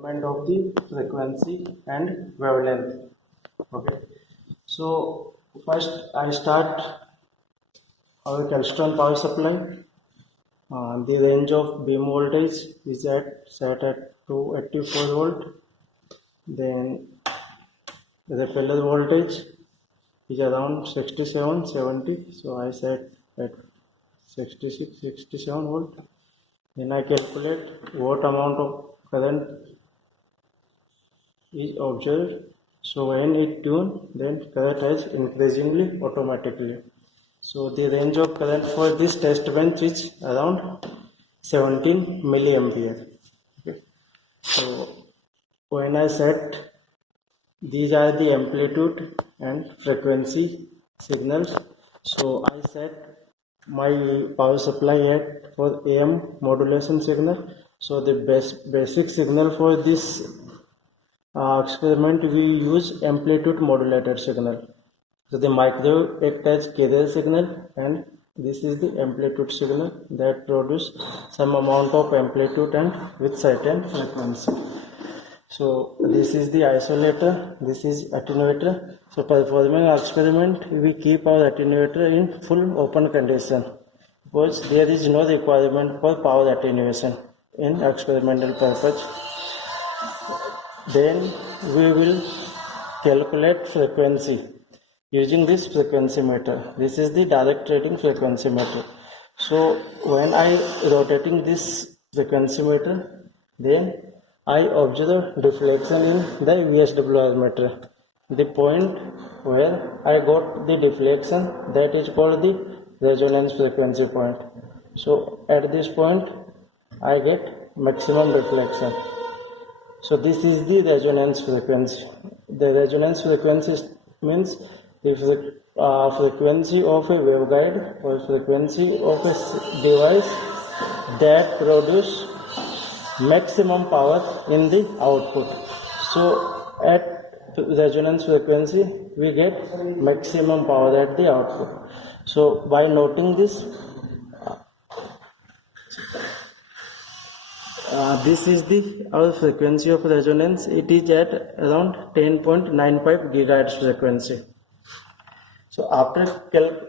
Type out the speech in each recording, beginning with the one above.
measurement of the frequency and wavelength. Okay, so first I start our Calstone power supply. The range of beam voltage is set at 284 volt. Then the pellet voltage is around 67-70. So I set at 66-67 volt. Then I calculate what amount of current is observed. So when it tuned, then current has increasingly automatically. So the range of current for this test bench is around 17 milliampere. Okay. So when I set, these are the amplitude and frequency signals. So I set my power supply at for AM modulation signal. So the basic signal for this experiment we use amplitude modulated signal. So the microwave acts as carrier signal, and this is the amplitude signal that produce some amount of amplitude and with certain frequency. So this is the isolator, this is attenuator. So performing experiment, we keep our attenuator in full open condition because there is no requirement for power attenuation in experimental purpose. Then we will calculate frequency using this frequency meter. This is the direct reading frequency meter. So when I rotating this frequency meter, then I observe deflection in the VSWR meter. The point where I got the deflection, that is called the resonance frequency point. So at this point I get maximum deflection. So this is the resonance frequency. The resonance frequency means the frequency of a waveguide or frequency of a device that produce maximum power in the output. So at resonance frequency we get maximum power at the output. So by noting this, this is our frequency of resonance. It is at around 10.95 gigahertz frequency. So after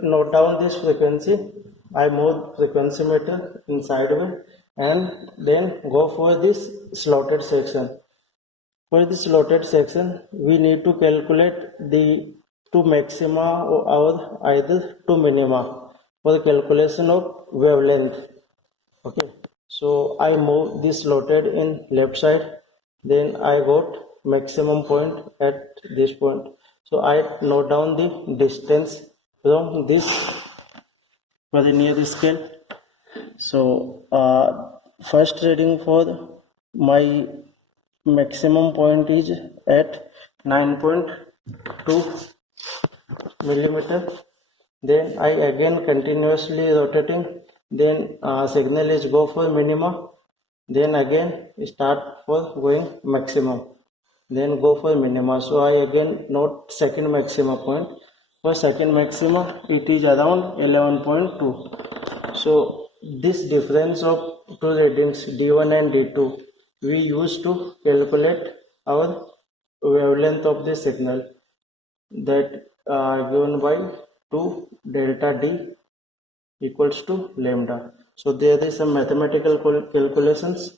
note down this frequency, I move frequency meter inside way and then go for this slotted section. For this slotted section, we need to calculate the two maxima or either two minima for the calculation of wavelength. Okay. So I move this slotted in left side, then I got maximum point at this point. So I note down the distance from this for the near scale. So first reading for my maximum point is at 9.2 millimeter. Then I again continuously rotating. Then signal is go for minima, then again start for going maximum, then go for minima. So I again note second maxima point. For second maxima it is around 11.2. So this difference of two readings D1 and D2 we use to calculate our wavelength of the signal, that given by 2 delta D equals to lambda. So there is some mathematical calculations